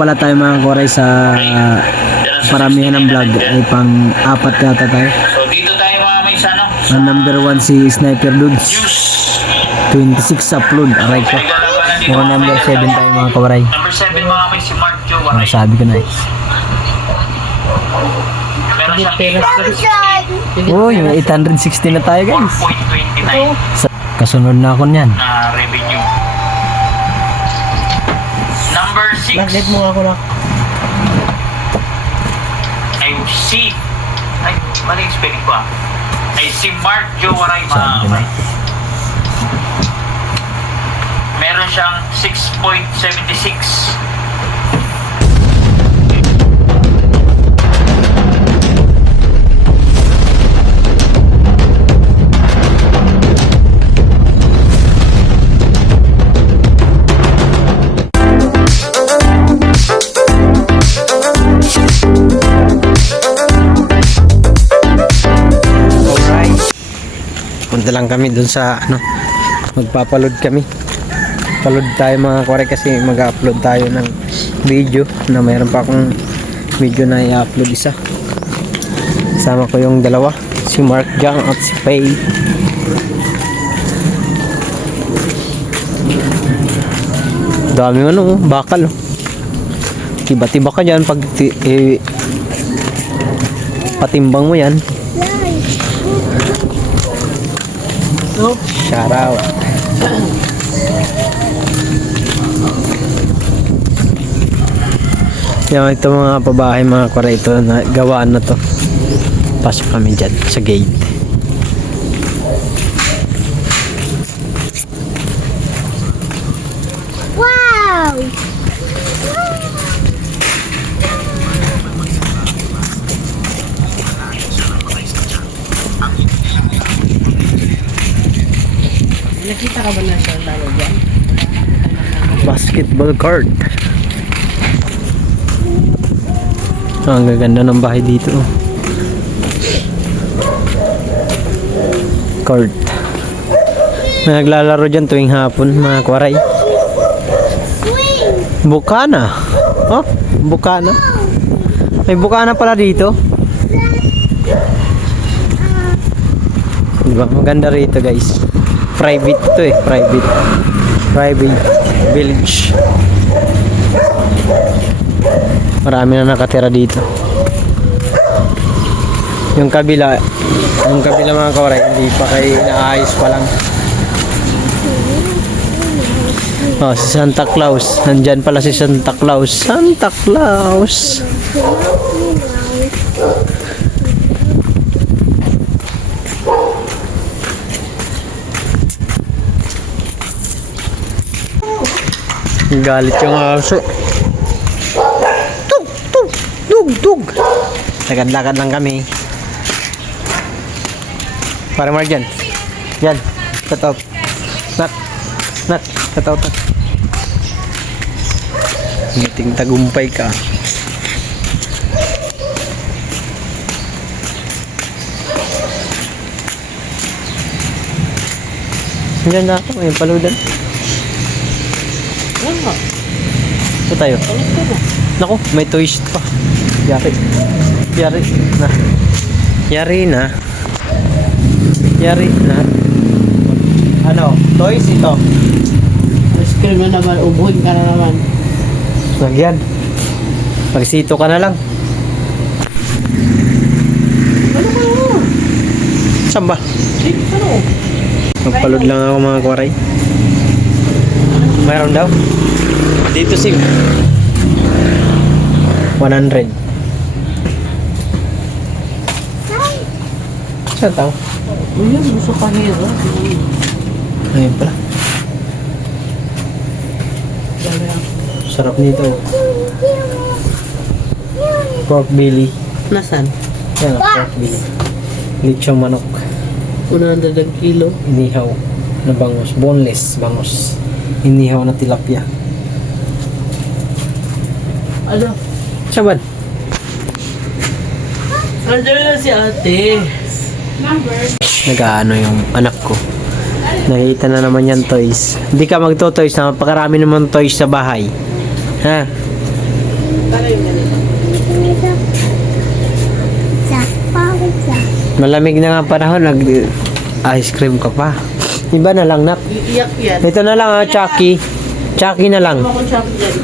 Pala tayo mga koray sa paramihan ng vlog ay pang apat yata tayo. So dito tayo mga may sana. Ang number 1 si Sniper Dudes. 26 upload. Aray ko. Mukhang number 7 tayo mga kawaray. Number 7 mga may si Mark Joe. Sabi ko na eh. Meron siyang Uy, may 860 na tayo guys. 4.29 Kasunod na ako niyan. na revenue. Number 6 Bakit mo ako na? ay si mali yung spelling ko ay si Mark Joe Waray mga Sabi ko na. meron siyang 6.76. Punta lang kami dun sa ano, magpapaload kami. Palod tayo mga kore kasi mag-upload tayo ng video na mayroon pa akong video na i-upload isa. Kasama ko yung dalawa, si Mark Jang at si Faye. Daming ano, bakal oh. Tiba-tiba ka dyan pag patimbang mo yan. Shout out. Yan, ito mga pabahay mga kore, ito na gawaan na to. Pasok kami dyan sa gate. Wow! Nakita ka ba na siya lalo dyan? Basketball court. Ang gaganda ng bahay dito. Court. May naglalaro dyan tuwing hapon mga kwaray. Bukana. Oh, bukana. May bukana pala dito. Diba? Maganda rito guys. Private to eh. Private village. Marami na nakatira dito. Yung kabila mga kawaray, hindi pa kayo inaayos pa lang. Oh, si Santa Claus. Nandyan pala si Santa Claus. Santa Claus. Galit yung aso. Tug. Lakad-lakad lang kami. Parang Mark dyan. Yan. Cut out. Nat. Cut out. Ngiting tagumpay ka. Diyan na ako. May paludan. Ito tayo. Naku, may toys pa. Yari na. Ano? Toys ito. Ice cream na naman, ubuhin ka na naman. Nagyan. Magsito ka na lang. Saan ba? Magpalod lang ako mga kwaray. Mayroon daw. Dito sim. 100. Saan tao? Uy, gusto ka nila. Ayun pala. Sarap nito. Pork belly. Nasaan? Yan, pork belly. Lechong manok. 100 ang kilo. Inihaw na bangus. Boneless bangus. Inihaw na tilapia. Ano? Saban? Nandiyan na si ate. Nag-ano yung anak ko. Nakita na naman yan toys. Hindi ka magto-toys na mapakarami naman toys sa bahay. Ha? Magkano yung ganito? Malamig na nga panahon, nag-ice cream ka pa. Iba na lang, nak. Iiyak yan. Ito na lang, Chucky. Chucky na lang. Ano akong shop dyan?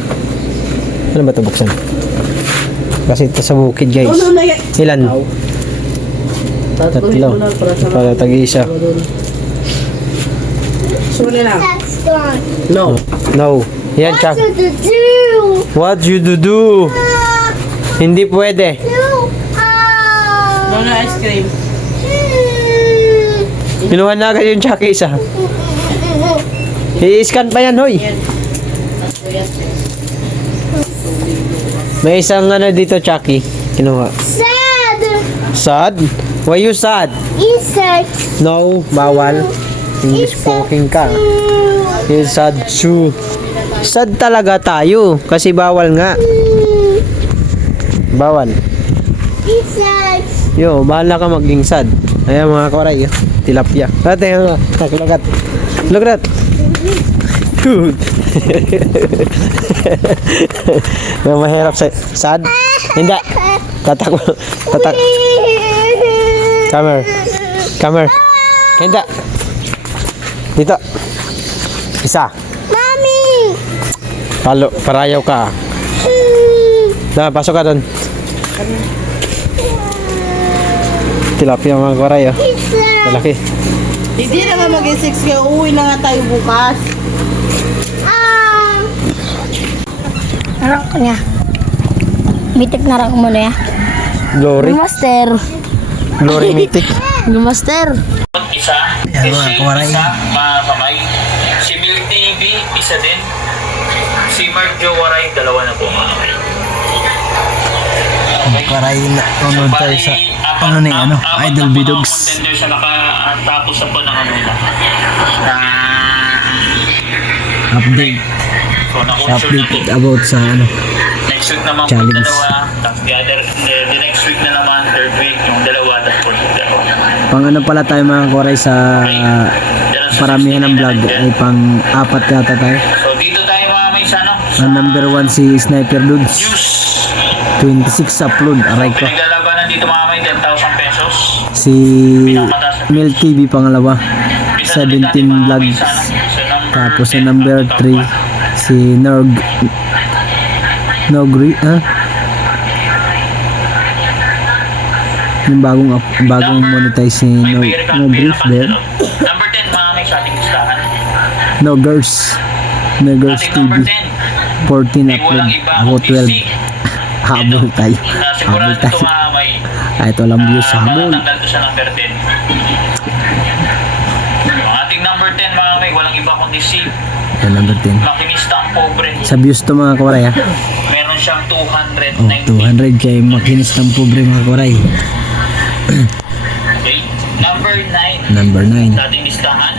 Ano ba ito buksan? Kasi ito sa bukid, guys. Oh, no, na yan. Ilan? Tatlo. Tatlo. Para tag-isa. Suli lang. No. No. Yan, Chuck. What you do? Hindi pwede. No na ice cream. Pinuha na agad yung Chucky isa. I-scan pa yan, hoy. Yan. Tatlo yan. May isang ano dito, Chucky. Kinuha. Sad? Why you sad? No, bawal. English speaking ka. Yung sad too. Sad talaga tayo. Kasi bawal nga. Bawal. Yo, bahala ka maging sad. Ayan mga koray. Yo. Tilapia. Ate, nakulagat. Look at that. Good. Mahirap sa sad. Hindi. Tatak. Come here. Come here. Hindi. Dito. Isa. Palo, parayaw ka. Na, pasok ka doon. Tilapia mga koray. Oh. Malaki. Hindi na nga mag-6 kaya uuwi na nga tayo bukas. Anak ko niya. Bitik na rin mo na ya. Glory. Master. Glory mythic. Master. Isa. Yan, mga kawaray. Isa, mga kamay. Si Milk TV, isa din. Si Marjo Waray, dalawa na po mga kamay. Koray na unod tayo sa ano ni ano, Idol Bidogs. Contender siya nakatapos na po ng ano nila. Update. So, na-consult na po. About sa ano. Next week naman po Challenge. dalawa. Tapos the next week na naman, third week, yung dalawa. Tapos dalawa. Pang ano pala tayo mga koray sa paramihan ng vlog ay pang 4 yata tayo. So dito tayo mga may isa, no? Ang number 1 si Sniper Dudes. Juice. 26 upload. Aray ko. Pinaglalabanan dito mga may 10,000 pesos. Si Mil TV pangalawa. 17 vlogs. Tapos sa number 3 si Nogri, yung bagong monetize si Nogri there. Number 10 mga may sa ating listahan. Nogers Ating number TV 10. 14 May upload. walang iba Ako kundi 12. si Habol tayo. sigurado Habol ito tayo. mga may Ito lang views habol. matatanggal to sa number 10. Yung ating number 10 mga may walang iba kundi si Yan number 10. Makinistang Pobre. Sa views to mga kawaray ha. Meron siyang Oh, 290. 200 kay makinis ng pobre mga kawaray. Okay. Number 9. Number 9. Sa ating listahan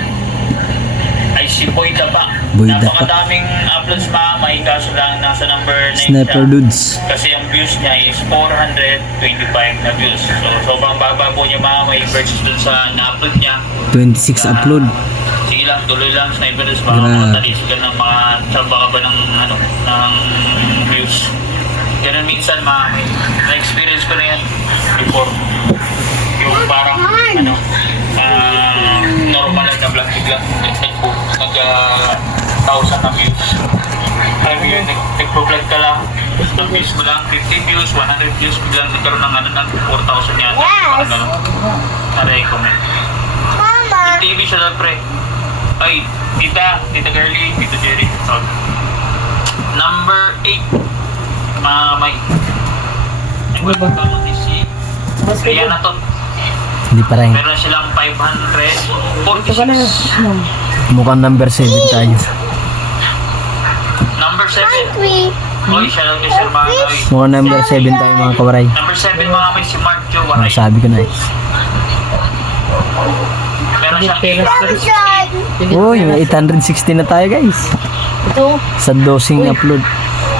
ay si Boy Dapa. Boy Dapa. Napakadaming uploads mga may kaso lang nasa number 9 Sniper siya. Dudes. Kasi ang views niya is 425 na views. So sobrang baba po niya mga may versus dun sa na-upload niya. 26 upload. Sige lang, tuloy lang Sniper Dudes. Grabe. Makakatalis ka ng mga saba ka ba ng, ano, ng views. Ganun minsan mga may na-experience ko na yan before. Yung parang ano, normal lang na vlog biglang nag-1,000 na views. Alam mo yun, nag-vlog ka lang, ang views mo lang, 50 views, 100 views, biglang nagkaroon ng ano ng 4,000 yata. Parang gano'n. Na-recommend. Yung TV siya lang, pre. Ay, Tita Girlie, Tita Jerry. So, number 8. Mga may. Nagpapagpapag si Rihanna to. Hindi pa rin. Meron silang 546. Mukhang number 7 tayo. Number 7. Oy, shoutout kay Sir Manoy. Mukhang number 7 tayo mga kawaray. Number 7 mga may si Mark Joe Waray. Sabi ko na eh. Meron siyang Uy, may 860 na tayo guys. Ito. Sa dosing upload.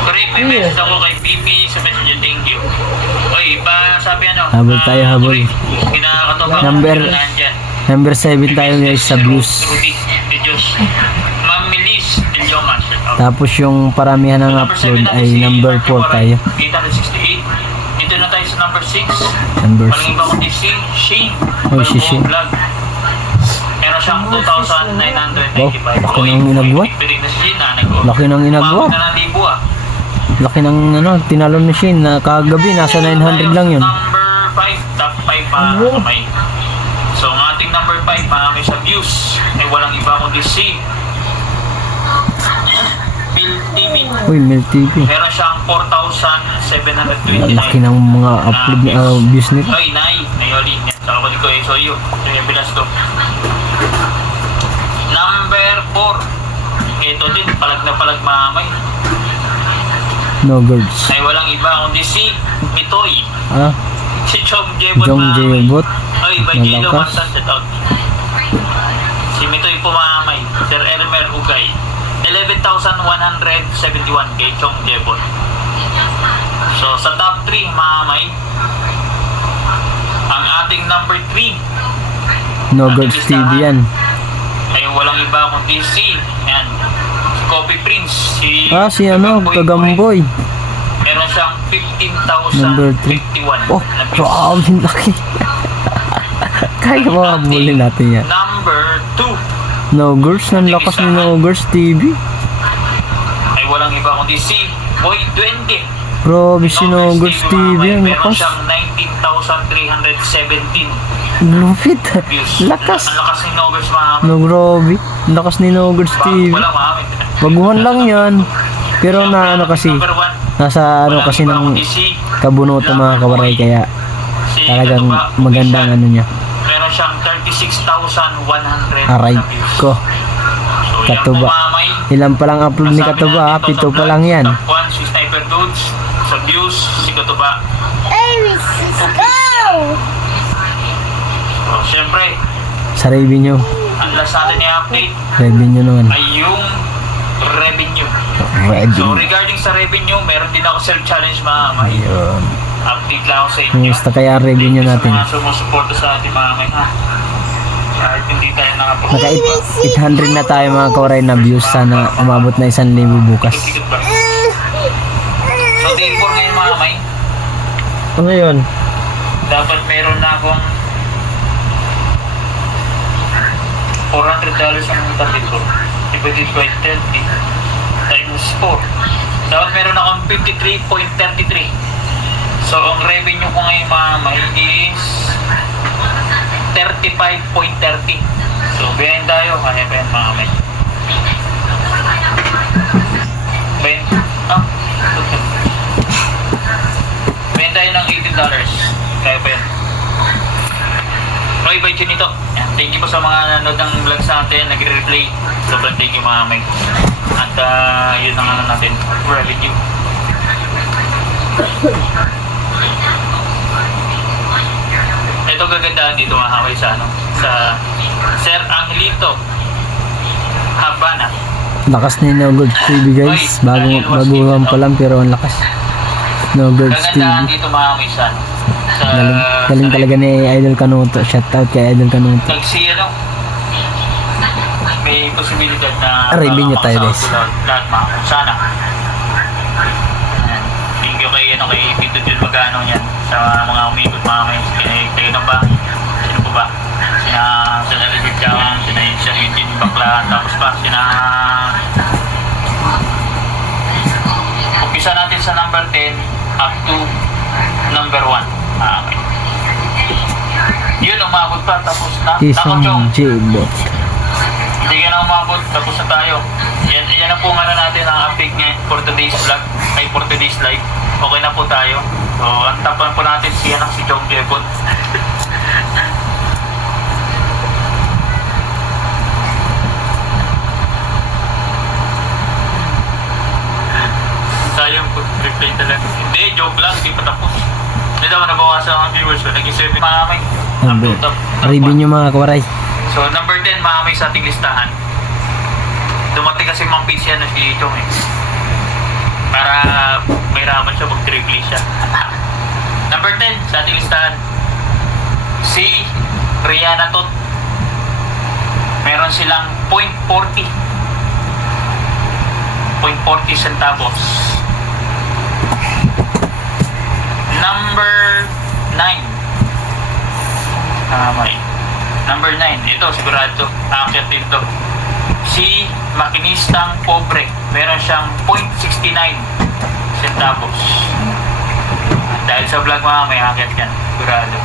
correct, may message ako kay PP sa messenger, thank you. Oy, sabi ano? Habol tayo, habol. Kinakatobang Number- Number 7 tayo guys sa views. Rudy, Videos. Ma'am Melis, Dilyomas. Tapos yung paramihan ng Number upload 7 natin ay si number Marky 4 tayo. 868. Dito na tayo sa number 6. Number Walang iba kundi si Shane. Oh, si Shane. Vlog. Meron siyang 2,995. Wow, laki ng inagwa. Piling na si Shane na nag-o. Laki ng inagwa. Umabot na ng libo ah. Laki ng tinalon ni Shane na kagabi nasa 900 lang yun. Number 5, top 5 pa kamay. So ang ating number 5 marami sa views ay walang iba kundi si Bill TV. Uy, Mel TV. Meron siyang 4,729. Laki ng mga upload views nito. Ay, Nayoli. Saka ko di ko i-show you. Ito yung bilas to. Number 4. Ito din, palag na palag mamay. No girls. Ay walang iba kundi si Mitoy. Ah, Si Chong Jebot Jong mamay. Jebot. Ay, by Gino Malakas. Martas, shout out. Si Mitoy Pumamay, Sir Elmer Ugay. 11,171 kay Chong Jebot. So, sa top 3, mamay, ang ating number 3 No girls TV yan. ay walang iba kundi si, yan, si Copy Prince, si Si Kagamboy. Meron siyang Number 15,051 Oh, na views. grabe laki. Kaya makabuli natin yan. Number 2 No girls, ang lakas ni No girls TV. ay walang iba kundi si Boy Duende. Grabe si No girls TV, ang Meron lakas. siyang 19,317 Lupit. views. Lakas. Ang lakas ni Nogers mga No, grabe. Ang lakas ni No girls TV. wala mga Baguhan lang yan. Pero na kasi, Number 1, nasa kasi ng kabunuto mga kawaray, kaya talagang magandang niya. Meron siyang 36,100 Aray na views. ko. So, Katuba. yan po, mamay. Ilan pa lang upload ni Nasabi Katuba, natin, pito top pa lang yan. Top 1, si Sniper Dudes. Sa views, si Katuba. So, syempre, Sa revenue. ang last natin i-update Revenue naman. ay yung revenue. So, Revenue. regarding sa revenue, meron din ako self-challenge mga may Ayun. update lang ako sa inyo. Kumusta kaya ang revenue Thank you natin? sa mga sumusuporta sa ating mga may ha. Kahit hindi tayo nakapag- Naka 800 na tayo mga kawaray na views. Sana umabot na 1,000 bukas. Ikot ba? So, day 4 ngayon mga may, Ano yun? dapat meron na akong $400 ang target ko. Divided by 30 times 4. Dapat meron akong 53.33. So, ang revenue ko ngayon mga may is 35.30. So, biyahin tayo. Kaya ba yan mga may? Biyahin. Biyahin tayo ng $18. Kaya ba yan? Okay, bye nito. Thank you po sa mga nanood ng vlogs natin, nagre-replay. Sobrang thank you mga may. At yun ang ano natin, revenue. Ito gagandaan dito mga kaway sa ano, sa Sir Angelito Habana. Lakas ni No Girls TV guys. Baguhan pa lang pero ang lakas. No Girls TV. Gagandaan dito mga kaway sa ano, sa Galing talaga ni Idol Kanuto. Shoutout kay Idol Kanuto. nagsi ano, may posibilidad na Revenue tayo, guys. lahat mga sana. Ayan. Thank you kay ano, kay Pito Jun Magano yan sa mga umikot mga may kayo na ba? Sino po ba? Sina Legit Chawang, sina Eugene Bakla, tapos pa sina umpisa natin sa number 10 up to number 1. Okay. Yun, umabot pa, tapos na. Isang Chong. J-Bot. Hindi ka na umabot, tapos na tayo. Yan na po ano natin ang update ngayon for today's vlog, ay for today's live. Okay na po tayo. So, ang tapan po natin si Chong Jebot. Sayang po, replay talaga. Hindi, joke lang, hindi pa tapos. Hindi naman nabawasan ang viewers ko. Naging 7 mamay. Revenue mga kawaray. So, number 10, mamay sa ating listahan. Dumating kasi Mang Pizzi na si Chong eh. Para may raman siya, mag-triple siya. Number 10 sa ating listahan, si Rihanna Tot. Meron silang .40. centavos. Number 9. Number 9. Ito, sigurado. Aakyat din to. Si makinistang pobre. Meron siyang 0.69 centavos. Dahil sa vlog may aakyat yan. Sigurado.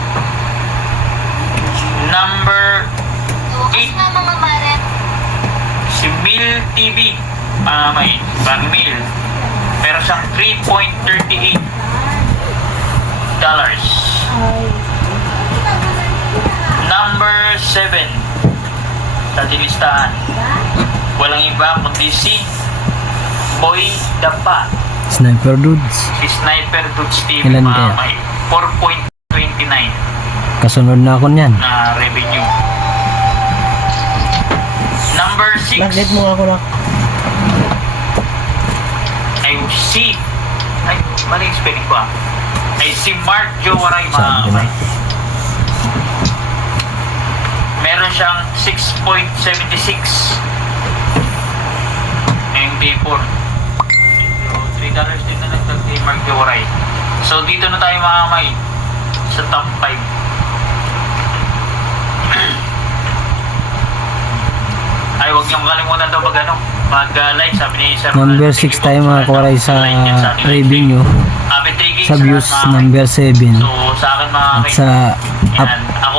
Number 8. Si Mil TV. May Bang Mil. Meron siyang 3.38 dollars. Number 7 sa listahan. Walang iba kundi si Boy Dapa. Sniper Dudes. Si Sniper Dudes TV. Ilan kaya? May 4.29 Kasunod na ako niyan. na revenue. Number 6 Bakit mo ako na? ay si mali yung spelling ko ay si Mark Jowaray Sabi na. meron siyang 6.76 MD4 so $3 din na lang kay Mark Jowaray. So dito na tayo mamay sa top 5. Ay, huwag niyong kalimutan daw mag-like, sabi ni Sir. Number 6 tayo mga kawaray sa revenue. Sa views, number 7. So, sa akin mga At sa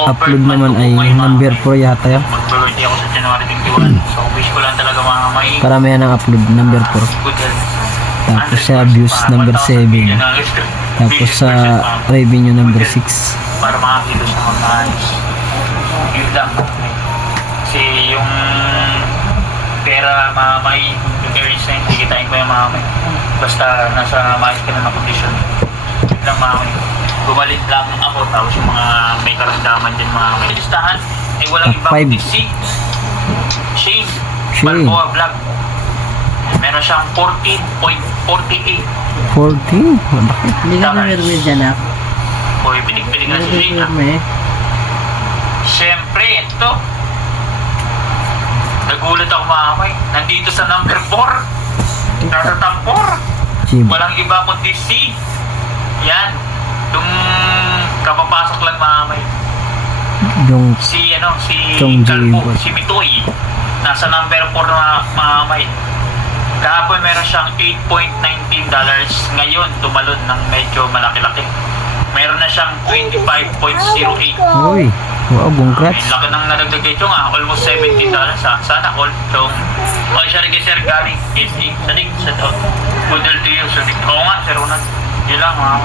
upload naman ay number 4 yata yun. Mag-birthday ako sa January 21. So, wish ko lang talaga mga may Karamihan ang upload, number 4. good health. Tapos sa views, number 7. Tapos sa revenue, number 6. Para makakilos na mag-anis. Yun lang. Kasi yung pera mamay, yung earnings na hindi kitain ko yung mamay. Basta nasa maayos ka na kondisyon. Yun lang mamay. Gumalit lang ako tapos yung mga may karamdaman dyan mamay. Listahan ay walang Top ibang five. kundi si Shane Shane. Balboa Vlog. Meron siyang 14.48. 14? Bakit? Hindi ka na-mermaid dyan ah. Hoy, pinig-pinig na si Shane ha. Mermaid. Siyempre, ito. Nagulat ako mamay. Nandito sa number 4. Nasa top 4. Chiba. Walang iba kundi si yan. Yung kapapasok lang mamay. Yung Si Chong Kalbo, Jibo. si Mitoy. Nasa number 4 na mamay. Kahapon meron siyang $8.19. Ngayon, tumalon ng medyo malaki-laki. Meron na siyang 25.08. Uy, wow, congrats. Ay, laki ng nadagdag Chong almost $70 Sana all Chong. O siya rin kay Sir Gary SE. Sadik, shout out. Good health to you, Sadik. Oo nga, Sir Ronald. Yun lang mga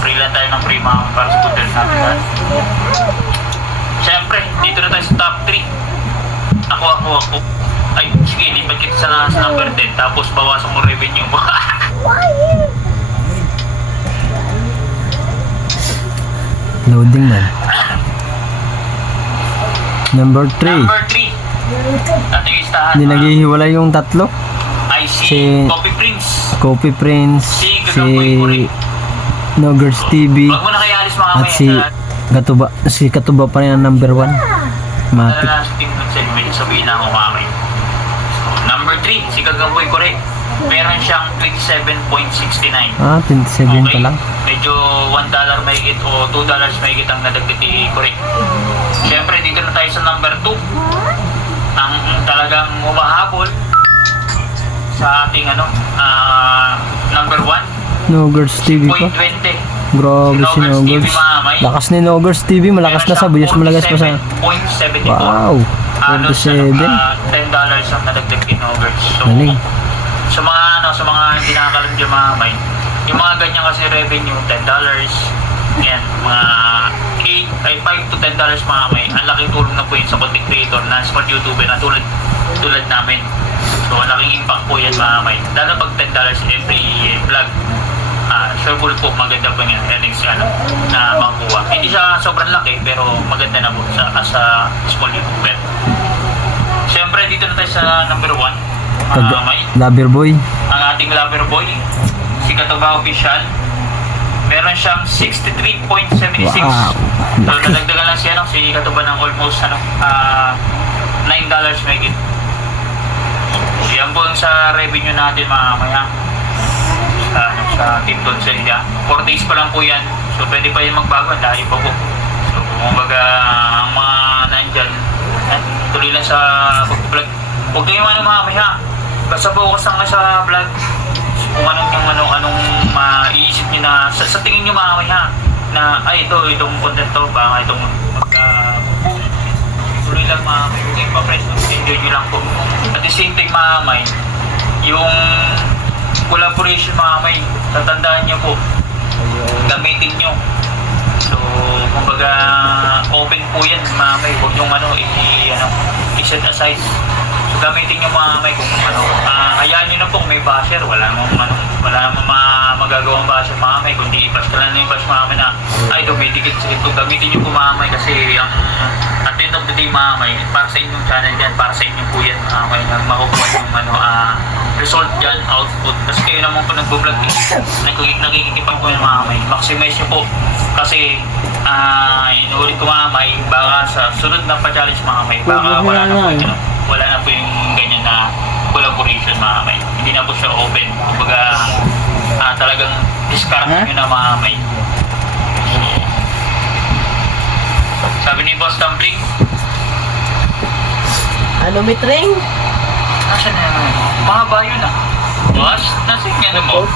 free lang tayo ng free mga para sa good health natin lahat. Siyempre, dito na tayo sa top 3. Ako. Ay, sige, lipat kita sa number 10 tapos bawasan mo revenue mo. Loading man. Number 3. Number 3. Ating listahan. Hindi naghihiwalay yung tatlo. Ay si si- Coffee Prince. Coffee Prince, Si si Gagapoy Kuri. Nogers TV, Wag mo na kaya alis mga at si Katuba pa rin ang number 1. Matik. na sa team ng segment, sabihin na ako mamay. So, number 3, si Gagapoy Kuri. Meron siyang 27.69. Ah, 27 pa lang. Medyo $1 mahigit o $2 mahigit ang nadagdag ni Kuri. Siyempre, dito na tayo sa number 2. Ang talagang humahabol sa ating number 1. Nogers TV pa. 0.20. Grabe si Nogers TV, Nogers. mamay. Lakas ni Nogers TV, malakas na sa buyos, malakas pa sa... 47.74. Wow, Halos 27. $10 ang nadagdag ni Nogers. So, Galing. sa mga hindi nakakalam dyan mga may, yung mga ganyan kasi revenue, $10. Yan, mga 5 to $10 mga may. Ang laking tulong na po yun sa content creator na small YouTuber na tulad namin. So, ang laking impact po yan mga may. Lalo pag $10 every vlog. Sure po maganda po yung earnings na makukuha. Hindi siya sobrang laki pero maganda na po sa small YouTuber. Siyempre dito na tayo sa number 1. May Lover Boy. ang ating lover boy, si Katuba Official. Meron siyang 63.76. Wow. So nadagdagan lang si Katuba ng almost $9 mahigit. yan po sa revenue natin mamaya sa Team Don Celia. 4 days pa lang po yan. So pwede pa yung magbago. Dahil pa po. So kumbaga ang mga nandyan, tuloy lang sa pag-vlog. Huwag kayong mamaya. Basta focus lang nga sa vlog. Kung anong maiisip nyo na sa tingin nyo mamaya na itong content to, baka itong tuloy lang mamay. Huwag kayong pa-press. Enjoy nyo lang po. At the same time mamay, yung collaboration mamay, tatandaan nyo po, gamitin nyo. So, kumbaga, open po yan mamay, huwag yung i-set aside. So, gamitin nyo mamay kung hayaan nyo na po kung may basher, wala namang magagawang basher mamay, kundi i-bash ka lang na yung bash mamay na dumidikit sa ito. Gamitin nyo po mamay kasi at the end of the day mamay, para sa inyong channel yan, para sa inyo po yan mamay, makukuha yung result dyan, output. Kasi kayo naman po nag-vlog nakikitipan po yung mamay. Maximize nyo po. Kasi inuulit ko mamay, baka sa sunod na pa-challenge mamay, baka wala na po yung ganyan na collaboration mamay. Hindi na po siya open. Kumbaga talagang discard nyo na mamay. Sabi ni Boss Tumbling, Ano, mitring? nasaan na naman? Mahaba yun Boss, nasin mo?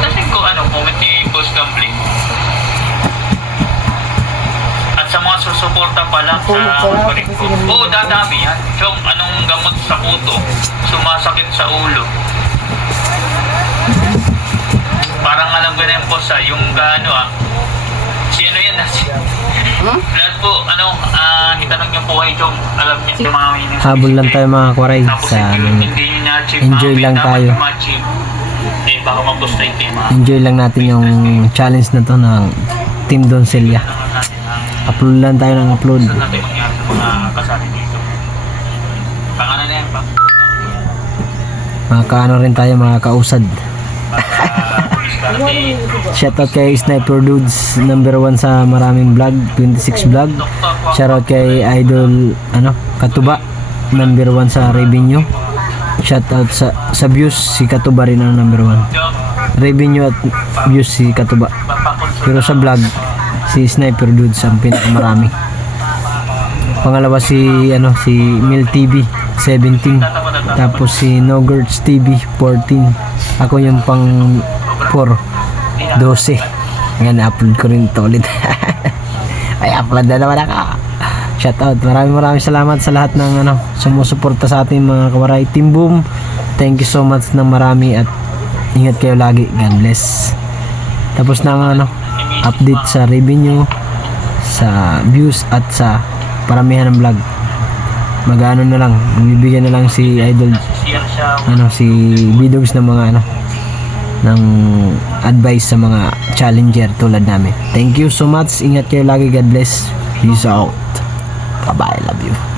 Nasin ko comment ni Boss Tumbling. At sa mga susuporta pa lang sa kurik ko. Oo, dadami yan. So, anong gamot sa puto? Sumasakit sa ulo. Parang alam ko na yung boss yung sino yan lahat po, itanong niyo po kay Chong, alam niya yung mga minis. Habol lang tayo mga kwaray tapos sa hindi niyo na-achieve enjoy lang tayo. Baka mag-frustrate kayo mga. Enjoy lang natin yung challenge na to ng Team Don Celia. Upload lang tayo ng upload. Saan natin mangyari sa mga kasali dito? Pangalan na yan pa. Makakaano rin tayo, mga kausad. Diskarte. Shoutout kay Sniper Dudes, number 1 sa maraming vlog, 26 vlog. Shoutout kay Idol Katuba, number 1 sa revenue. Shoutout sa views, si Katuba rin ang number 1. Revenue at views si Katuba. Pero sa vlog, si Sniper Dudes ang pinakamarami. Pangalawa si Mil TV 17, tapos si No Girls TV 14. Ako yung pang 4 12. Ngayon upload ko rin ito ulit. Ay, upload na naman ako. Shoutout, maraming salamat sa lahat ng sumusuporta sa ating mga kawaray. Team Boom, thank you so much ng marami at ingat kayo lagi. God bless. Tapos na ang update sa revenue, sa views at sa paramihan ng vlog. Mag-ano na lang, bibigyan na lang si Idol si Bidogs ng mga ng advice sa mga challenger tulad namin. Thank you so much. Ingat kayo lagi. God bless. Peace out. Bye bye. Love you.